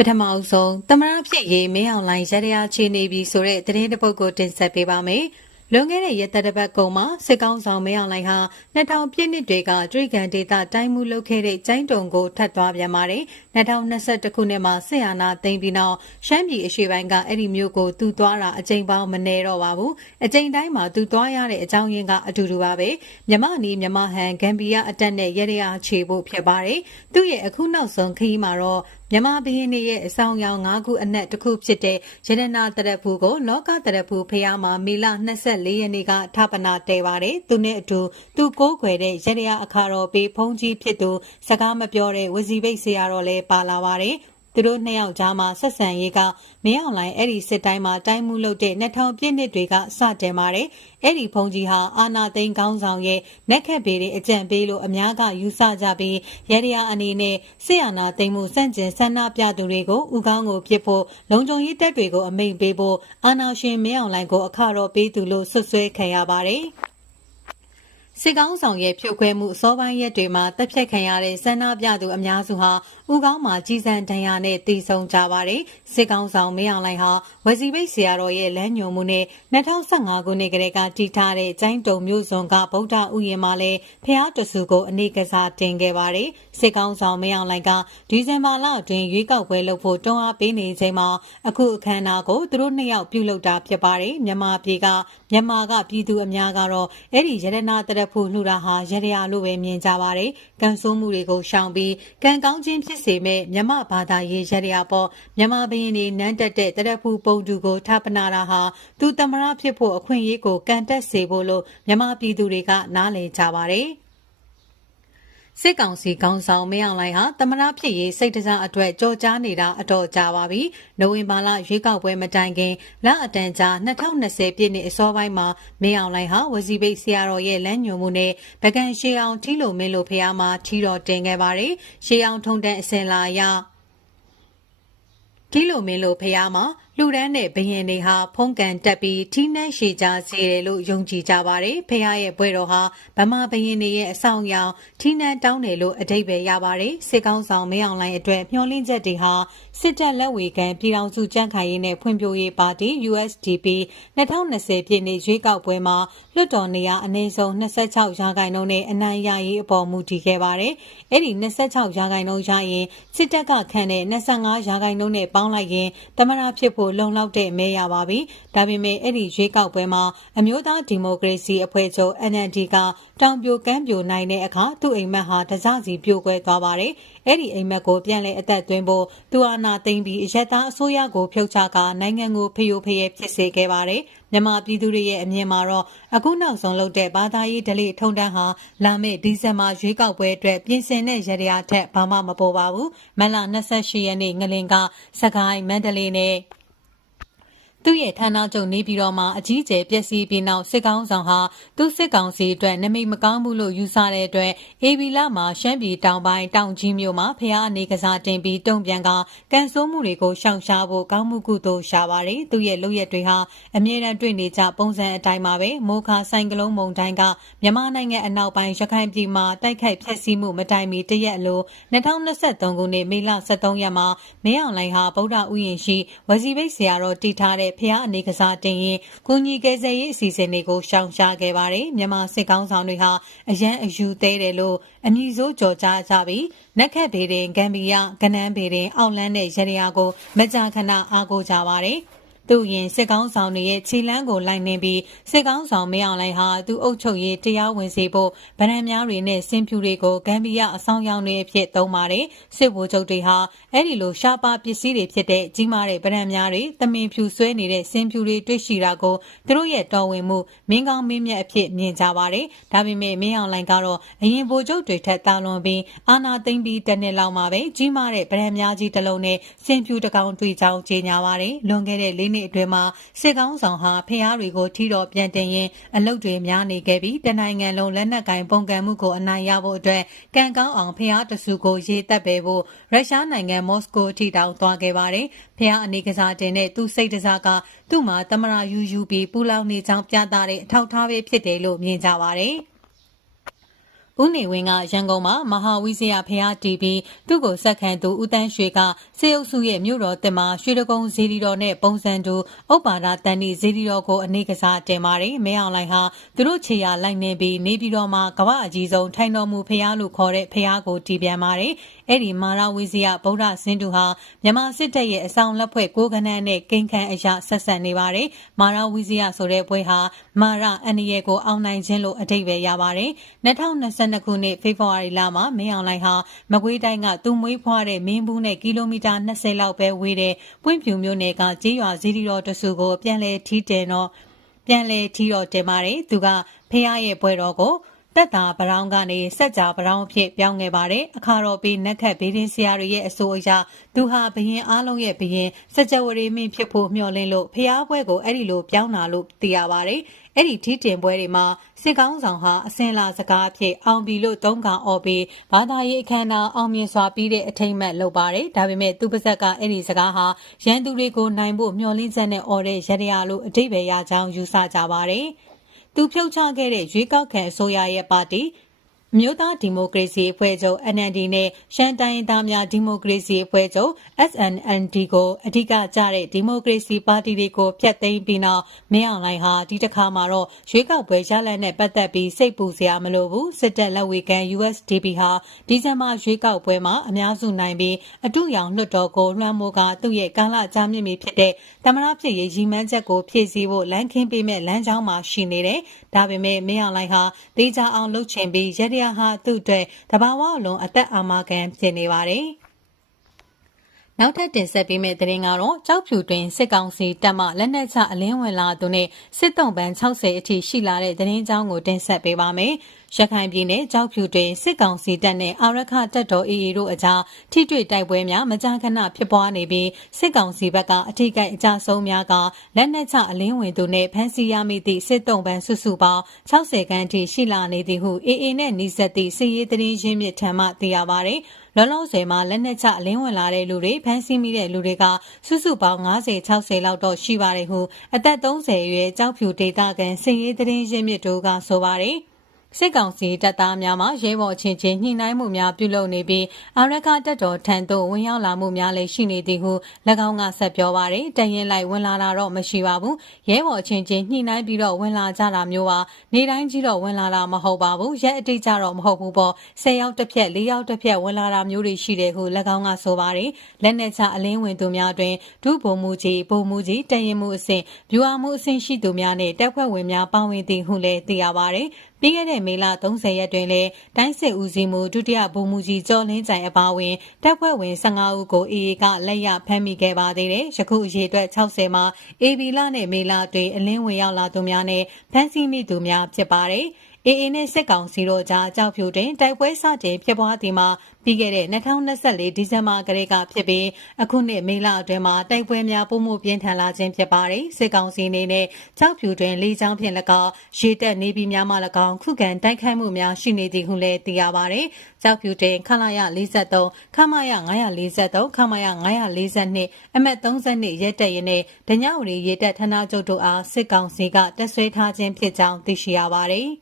ပထမအဆုံးသမရဖြစ်ရေးမင်းအောင်လိုင်းရတရားချီနေပြီဆိုတဲ့သတင်းတစ်ပုဒ်ကိုတင်ဆက်ပေးပါမယ်။လွန်ခဲ့တဲ့ရက်သက်တစ်ပတ်ကုန်မှာစစ်ကောင်းဆောင်မင်းအောင်လိုင်းဟာ2000ပြည့်နှစ်တွေကတွေ့ကန်ဒေတာတိုင်းမှုလုပ်ခဲ့တဲ့ကျိုင်းတုံကိုထပ်သွားပြန်ပါတယ်။2021ခုနှစ်မှာဆက်အာနာသိမ်းပြီးနောက်ရှမ်းပြည်အရှေ့ပိုင်းကအဲ့ဒီမြို့ကိုသူသွားတာအကြိမ်ပေါင်းမနည်းတော့ပါဘူးအကြိမ်တိုင်းမှာသူသွားရတဲ့အကြောင်းရင်းကအတူတူပါပဲမြမနီမြမဟန်ဂမ်ဘီယာအတက်နဲ့ရရရချေဖို့ဖြစ်ပါတယ်သူ့ရဲ့အခုနောက်ဆုံးခရီးမှာတော့မြန်မာဘရင်တွေရဲ့အဆောင်ရောင်၅ခုအနက်တစ်ခုဖြစ်တဲ့ရတနာတရဖူကိုလောကတရဖူဖရာမှာမေလ24ရက်နေ့ကထပ်ပနာတဲပါတယ်။သူနဲ့အတူသူကိုးကွယ်တဲ့ရတရာအခါတော်ပေးဖုန်းကြီးဖြစ်သူစကားမပြောတဲ့ဝစီဘိတ်ဆရာတော်လည်းပါလာပါတယ်။သူတို့နှစ်ယောက်ကြားမှာဆက်ဆံရေးကမင်းအောင်လိုင်းအဲ့ဒီစစ်တိုင်းမှာတိုင်းမှုလုပ်တဲ့နှစ်ထောင်ပြည့်နှစ်တွေကစတင်ပါတယ်။အဲ့ဒီဘုံကြီးဟာအာနာသိန်းကောင်းဆောင်ရဲ့နက်ခတ်ပေတွေအကြံပေးလို့အများကယူဆကြပြီးရရရာအနေနဲ့စစ်အာဏာသိမ်းမှုစန့်ကျင်ဆန္ဒပြသူတွေကိုဥကောင်းကိုပြစ်ဖို့လုံခြုံရေးတပ်တွေကိုအမိန့်ပေးဖို့အာဏာရှင်မင်းအောင်လိုင်းကိုအခါတော်ပေးသူလို့ဆွဆွဲခံရပါတယ်။စစ်ကောင်းဆောင်ရဲ့ဖြိုခွဲမှုအစောပိုင်းရက်တွေမှာတပ်ဖြတ်ခံရတဲ့ဆန္ဒပြသူအများစုဟာဥကောင်းမှာကြီးစံဒဏ်ရာနဲ့တည်ဆုံကြပါတယ်။စစ်ကောင်းဆောင်မင်းအောင်လှိုင်ဟာဝစီဘိတ်ဆရာတော်ရဲ့လမ်းညွှန်မှုနဲ့2015ခုနှစ်ကတည်းကတည်ထားတဲ့ကျိုင်းတုံမြို့စွန်ကဗုဒ္ဓဥယျာဉ်မှာလည်းဖျားတဆူကိုအနေကစားတင်ခဲ့ပါတယ်။စစ်ကောင်းဆောင်မင်းအောင်လှိုင်ကဒီဇင်ဘာလအတွင်းရွေးကောက်ပွဲလုပ်ဖို့တွန်းအားပေးနေချိန်မှာအခုအခမ်းအနားကိုသူတို့နှစ်ယောက်ပြုလုပ်တာဖြစ်ပါတယ်။မြန်မာပြည်ကမြန်မာကပြည်သူအများကတော့အဲ့ဒီရတနာတရက်ဖို့နှူတာဟာရရရလို့ပဲမြင်ကြပါတယ်။ကံဆိုးမှုတွေကိုရှောင်ပြီးကံကောင်းခြင်းဖြစ်စေမဲ့မြမဘာသာရေးရရရပေါ်မြမဘရင်တွေနန်းတက်တဲ့တရက်ဖူပုံတူကိုထပ်ပနာတာဟာသူတမရဖြစ်ဖို့အခွင့်အရေးကိုကန်တက်စေဖို့လို့မြမပြည်သူတွေကနားလည်ကြပါတယ်။စစ်ကောင်စီကောင်ဆောင်မင်းအောင်လှိုင်ဟာတမနာဖြစ်ရေးစိတ်တစားအတွက်ကြော်ကြားနေတာအတော်ကြာပါပြီ။နိုဝင်ဘာလရွေးကောက်ပွဲမတိုင်ခင်လအတန်ကြာ2020ပြည့်နှစ်အစောပိုင်းမှာမင်းအောင်လှိုင်ဟာဝစီဘိတ်ဆရာတော်ရဲ့လမ်းညွှန်မှုနဲ့ပကံရှေအောင်ထီလိုမင်းလိုဖះမှာထီတော်တင်ခဲ့ပါတယ်။ရှေအောင်ထုံတန်းအစင်လာရထီလိုမင်းလိုဖះမှာလူဒန်းတဲ့ဘယင်တွေဟာဖုံးကန်တက်ပြီးထိနှက်ရှည်ကြစေတယ်လို့ယုံကြည်ကြပါတယ်။ဖះရဲ့ဘွဲတော်ဟာဗမာဘယင်တွေရဲ့အဆောင်ရောင်ထိနှက်တောင်းတယ်လို့အဓိပ္ပာယ်ရပါတယ်။စစ်ကောင်းဆောင်မင်းအောင်လှိုင်အတွက်မျှော်လင့်ချက်တွေဟာစစ်တပ်လက်ဝေခံပြည်ထောင်စုကြံ့ခိုင်ရေးနဲ့ဖွံ့ဖြိုးရေးပါတီ USDP 2020ပြည်နှစ်ရွေးကောက်ပွဲမှာလွှတ်တော်နေရာအနည်းဆုံး26ရာခိုင်နှုန်းနဲ့အနိုင်ရရေးအပေါ်မူတည်ခဲ့ပါတယ်။အဲ့ဒီ26ရာခိုင်နှုန်းရရင်စစ်တပ်ကခံတဲ့25ရာခိုင်နှုန်းနဲ့ပေါင်းလိုက်ရင်သမရဖြစ်ဖို့ဖို့လုံလောက်တဲ့မဲရပါပြီ။ဒါပေမဲ့အဲ့ဒီရွေးကောက်ပွဲမှာအမျိုးသားဒီမိုကရေစီအဖွဲ့ချုပ် NLD ကတောင်ပြိုကမ်းပြိုနိုင်တဲ့အခါသူ့အိမ်မက်ဟာတစစီပြိုကွဲသွားပါတယ်။အဲ့ဒီအိမ်မက်ကိုပြန်လဲအသက်သွင်းဖို့သူအာနာသိမ့်ပြီးအရက်သားအစိုးရကိုဖျောက်ချကာနိုင်ငံကိုဖျို့ဖျဲဖြစ်စေခဲ့ပါတယ်။မြန်မာပြည်သူတွေရဲ့အမြင်မှာတော့အခုနောက်ဆုံးလုပ်တဲ့ဘာသာရေးဒလိထုံတန်းဟာလာမယ့်ဒီဇင်ဘာရွေးကောက်ပွဲအတွက်ပြင်ဆင်တဲ့ရတရားထက်ဘာမှမပေါ်ပါဘူး။မလ28ရက်နေ့ငလင်ကစကိုင်းမန္တလေးနဲ့သူ့ရဲ့ဌာနချုပ်နေပြည်တော်မှာအကြီးအကျယ်ပျက်စီးပြီးနောက်စစ်ကောင်ဆောင်ဟာသူ့စစ်ကောင်စီအတွက်နမိတ်မကောင်းဘူးလို့ယူဆတဲ့အတွက်အေဗီလာမှာရှမ်းပြည်တောင်ပိုင်းတောင်ကြီးမြို့မှာဖျားအနေကစားတင်ပြီးတုံ့ပြန်ကကန်ဆိုးမှုတွေကိုရှောင်ရှားဖို့ကောင်းမှုကုသိုလ်ရှာပါတယ်သူ့ရဲ့လုပ်ရက်တွေဟာအမြဲတမ်းတွေ့နေကြပုံစံအတိုင်းပါပဲမိုးခါဆိုင်ကလုံးမုံတိုင်းကမြန်မာနိုင်ငံအနောက်ပိုင်းရခိုင်ပြည်မှာတိုက်ခိုက်ဖျက်ဆီးမှုမတိုင်မီတရက်လို2023ခုနှစ်မေလ23ရက်မှာမင်းအောင်လှိုင်ဟာဗုဒ္ဓဥယျာဉ်ရှိဝစီဘိတ်ဆရာတော်တည်ထားတဲ့တဲ့ဖျားအနေကစားတင်ရင်ကုညီကယ်ဆယ်ရေးအစီအစဉ်တွေကိုရှောင်ရှားခဲ့ပါတယ်မြန်မာစစ်ကောင်းဆောင်တွေဟာအရန်အယူသေးတယ်လို့အမည်ဆိုကြော်ကြားကြပြီးနက်ခတ်ဘေဒင်ဂမ်ဘီယာကနန်းဘေဒင်အောက်လန်းနဲ့ရရရာကိုမကြာခဏအားကိုးကြပါတယ်။သူ့ရင်စစ်ကောင်းဆောင်တွေရဲ့ခြေလမ်းကိုလိုက်နေပြီးစစ်ကောင်းဆောင်မင်းအောင်လှိုင်ဟာသူ့အုပ်ချုပ်ရေးတရားဝင်စေဖို့ဗရန်များတွေနဲ့စင်ဖြူတွေကိုဂမ်ဘီယာအဆောင်ရောင်တွေအဖြစ်သုံးပါတယ်စစ်ဗိုလ်ချုပ်တွေဟာအဲ့ဒီလိုရှားပါပစ္စည်းတွေဖြစ်တဲ့ကြီးမားတဲ့ဗရန်များတွေတမင်ဖြူဆွဲနေတဲ့စင်ဖြူတွေတွေ့ရှိတာကိုသူတို့ရဲ့တော်ဝင်မှုမင်းကောင်းမင်းမြတ်အဖြစ်မြင်ကြပါတယ်ဒါပေမဲ့မင်းအောင်လှိုင်ကတော့အရင်ဗိုလ်ချုပ်တွေထက်တာလွန်ပြီးအာနာသိမ့်ပြီးတနစ်လောက်မှာပဲကြီးမားတဲ့ဗရန်များကြီးတစ်လုံးနဲ့စင်ဖြူတစ်ကောင်တွေ့ကြောင်းကြေညာပါတယ်လွန်ခဲ့တဲ့၄နှစ်နှစ်အတွင်းမှာစစ်ကောင်းဆောင်ဟာဖျားတွေကိုထိတော့ပြန်တင်ရင်အလုပ်တွေများနေခဲ့ပြီးတနိုင်ငံလုံးလက်နက်ကင်ပုံကံမှုကိုအနိုင်ရဖို့အတွက်ကံကောင်းအောင်ဖျားတစုကိုရေးတက်ပေဖို့ရုရှားနိုင်ငံမော်စကိုထိတောင်းသွားခဲ့ပါတယ်။ဖျားအနေကစားတင်တဲ့သူစိတ်တစားကသူ့မှာသမရာယူယူပြီးပူလောင်နေကြောင်းပြသတဲ့အထောက်အထားပဲဖြစ်တယ်လို့မြင်ကြပါတယ်။ဦးနေဝင်းကရန်ကုန်မှာမဟာဝိဇယဖျားတီးပြီးသူ့ကိုဆက်ခံသူဦးတန်းရွှေကစေအုပ်စုရဲ့မြို့တော်တင်မှာရွှေတကုံဇေဒီတော်နဲ့ပုံစံတူဥပ္ပါဒတန်ဒီဇေဒီတော်ကိုအနေကစားတင်ပါတယ်မဲအောင်လိုင်ဟာသူတို့ခြေရာလိုက်နေပြီးနေပြည်တော်မှာကမ္ဘာအကြီးဆုံးထိုင်တော်မူဖျားလို့ခေါ်တဲ့ဖျားကိုတီးပြန်ပါတယ်အဲ့ဒီမာရဝိဇယဗုဒ္ဓဇင်တူဟာမြန်မာစစ်တပ်ရဲ့အဆောင်လက်ဖွဲ့ကိုကနန်းနဲ့ကိန်းခန်းအရာဆက်ဆက်နေပါတယ်။မာရဝိဇယဆိုတဲ့ဘွဲဟာမာရအန္တရာယ်ကိုအောင်နိုင်ခြင်းလို့အဓိပ္ပာယ်ရပါတယ်။2022ခုနှစ်ဖေဖော်ဝါရီလမှာမင်းအောင်လှိုင်ဟာမကွေးတိုင်းကသူမွေးဖွားတဲ့မင်းဘူးနဲ့ကီလိုမီတာ20လောက်ပဲဝေးတဲ့ပွင့်ဖြူမြို့နယ်ကကြေးရွာဇီရီတော်တဆူကိုပြန်လဲထီးတယ်တော့ပြန်လဲထီးတော့တင်ပါတယ်။သူကဖះရဲ့ဘွဲတော်ကိုတက်တာဗရောင်းကနေစက်ကြဗရောင်းအဖြစ်ပြောင်းခဲ့ပါတယ်။အခါတော်ပေးနက်ခတ်ဘေးဒင်းဆရာတွေရဲ့အဆိုအရသူဟာဘရင်အားလုံးရဲ့ဘရင်စကြဝဠာမင်းဖြစ်ဖို့မျှော်လင့်လို့ဖျားပွဲကိုအဲ့ဒီလိုပြောင်းလာလို့သိရပါတယ်။အဲ့ဒီထီးတင်ပွဲတွေမှာစစ်ကောင်းဆောင်ဟာအစင်လာစကားအဖြစ်အောင်ပြီလို့သုံးကောင်အော်ပြီးဘာသာရေးအခမ်းအနားအောင်မြင်စွာပြီးတဲ့အထိမ့်မတ်လုပ်ပါတယ်။ဒါပေမဲ့သူပါဇက်ကအဲ့ဒီစကားဟာရန်သူတွေကိုနိုင်ဖို့မျှော်လင့်ချက်နဲ့အော်တဲ့ရရရလို့အတိတ်ပဲရကြောင်းယူဆကြပါတယ်။သူဖြုတ်ချခဲ့တဲ့ရွေးကောက်ခံအစိုးရရဲ့ပါတီမျိုးသားဒီမိုကရေစီအဖွဲ့ချုပ် NLD နဲ့ရှမ်းတိုင်းရင်းသားများဒီမိုကရေစီအဖွဲ့ချုပ် SNLD ကိုအဓိကကျတဲ့ဒီမိုကရေစီပါတီတွေကိုဖျက်သိမ်းပြီးနောက်မင်းအောင်လှိုင်ဟာဒီတစ်ခါမှာတော့ရွေးကောက်ပွဲရလဒ်နဲ့ပတ်သက်ပြီးစိတ်ပူစရာမလိုဘူးစစ်တပ်လက်ဝေခံ USDP ဟာဒီဇင်ဘာရွေးကောက်ပွဲမှာအများစုနိုင်ပြီးအတူရောင်လွှတ်တော်ကိုလွှမ်းမိုးကသူ့ရဲ့ကာလကြာမြင့်ပြီဖြစ်တဲ့သမရဖြစ်ရေးရည်မှန်းချက်ကိုဖြည့်ဆည်းဖို့လမ်းခင်းပေးမဲ့လမ်းကြောင်းမှာရှိနေတယ်ဒါပေမဲ့မင်းအောင်လှိုင်ဟာတေချာအောင်လှုပ်ချင်ပြီးရတဲ့လျာဟာသူ့အတွက်တဘာဝအလွန်အသက်အာမခံဖြစ်နေပါတယ်။နောက်ထပ်တင်ဆက်ပေးမယ့်သတင်းကတော့ကြောက်ဖြူတွင်စစ်ကောင်စီတပ်မှလက်နက်ချအလင်းဝင်လာသူနဲ့စစ်တုံးပန်း60အထိရှိလာတဲ့သတင်းကြောင်းကိုတင်ဆက်ပေးပါမယ်။ရခိုင်ပြည်နယ်ကြောက်ဖြူတွင်စစ်ကောင်စီတပ်နဲ့အာရခတပ်တော် AA တို့အကြားထိတွေ့တိုက်ပွဲများမကြာခဏဖြစ်ပွားနေပြီးစစ်ကောင်စီဘက်ကအထိကိအကြဆုံးများကလက်နက်ချအလင်းဝင်သူနဲ့ဖမ်းဆီးရမိသည့်စစ်တုံးပန်းစုစုပေါင်း60ခန်းအထိရှိလာနေသည်ဟု AA နဲ့နှိစက်သည့်စစ်ရေးသတင်းရင်းမြစ်ထံမှသိရပါဗျ။လောလောဆယ်မှာလက်နက်ချအလင်းဝင်လာတဲ့လူတွေဖမ်းဆီးမိတဲ့လူတွေက စုစုပေါင်း90 60လောက်တော့ရှိပါတယ်ဟုအသက်30အရွယ်ကြောက်ဖြူဒေတာကန်စင်ရေးသတင်းရင်းမြစ်တို့ကဆိုပါတယ်။စစ်ကောင်စီတပ်သားများမှရဲဘော်ချင်းချင်းညှိနှိုင်းမှုများပြုလုပ်နေပြီးအာရကတပ်တော်ထံသို့ဝင်ရောက်လာမှုများလည်းရှိနေသည်ဟု၎င်းကဆက်ပြောပါရယ်တရင်လိုက်ဝင်လာတာတော့မရှိပါဘူးရဲဘော်ချင်းချင်းညှိနှိုင်းပြီးတော့ဝင်လာကြတာမျိုးပါနေတိုင်းကြီးတော့ဝင်လာတာမဟုတ်ပါဘူးရက်အတိတ်ကြတော့မဟုတ်ဘူးပေါ့၁၀ယောက်တစ်ဖြက်၄ယောက်တစ်ဖြက်ဝင်လာတာမျိုးတွေရှိတယ်ဟု၎င်းကဆိုပါရယ်လက်နက်ချအလင်းဝင်သူများတွင်ဒုဗိုလ်မှူးကြီးဗိုလ်မှူးကြီးတရင်မှုအဆင့်ဗျူဟာမှုအဆင့်ရှိသူများနဲ့တပ်ဖွဲ့ဝင်များပါဝင်သည်ဟုလည်းသိရပါရယ်ပြီးခဲ့တဲ့မေလ30ရက်တွင်လည်းတိုင်းစစ်ဦးစီးမှုဒုတိယဗိုလ်မှူးကြီးကျော်လင်းကြိုင်အပါအဝင်တပ်ဖွဲ့ဝင်15ဦးကို AA ကလက်ရဖမ်းမိခဲ့ပါသေးတယ်။ယခုအရေအတွက်60မှာ AB လနဲ့မေလတွင်အလင်းဝင်ရောက်လာသူများနဲ့ဖမ်းဆီးမိသူများဖြစ်ပါတယ်။ AA နဲ့စစ်ကောင်စီတို့ကြားအကြောက်ဖြူတင်တိုက်ပွဲစတင်ဖြစ်ပွားသည်မှာပြီးခဲ့တဲ့2024ဒီဇင်ဘာကလေးကဖြစ်ပြီးအခုနှစ်မေလအတွင်းမှာတိုက်ပွဲများပုံမှုပြင်းထန်လာခြင်းဖြစ်ပါတယ်။စစ်ကောင်စီအနေနဲ့ကြောက်ဖြူတွင်လေးချောင်းဖြင့်၎င်းရေတက်နေပြီးများမှ၎င်းခုခံတိုက်ခိုက်မှုများရှိနေသည်ဟုလည်းသိရပါတယ်။ကြောက်ဖြူတွင်ခလာရ43ခမရ943ခမရ942အမက်32ရက်တက်ရင်နဲ့ဒညဝရီရေတက်ဌာနချုပ်တို့အားစစ်ကောင်စီကတက်ဆွဲထားခြင်းဖြစ်ကြောင်းသိရှိရပါတယ်။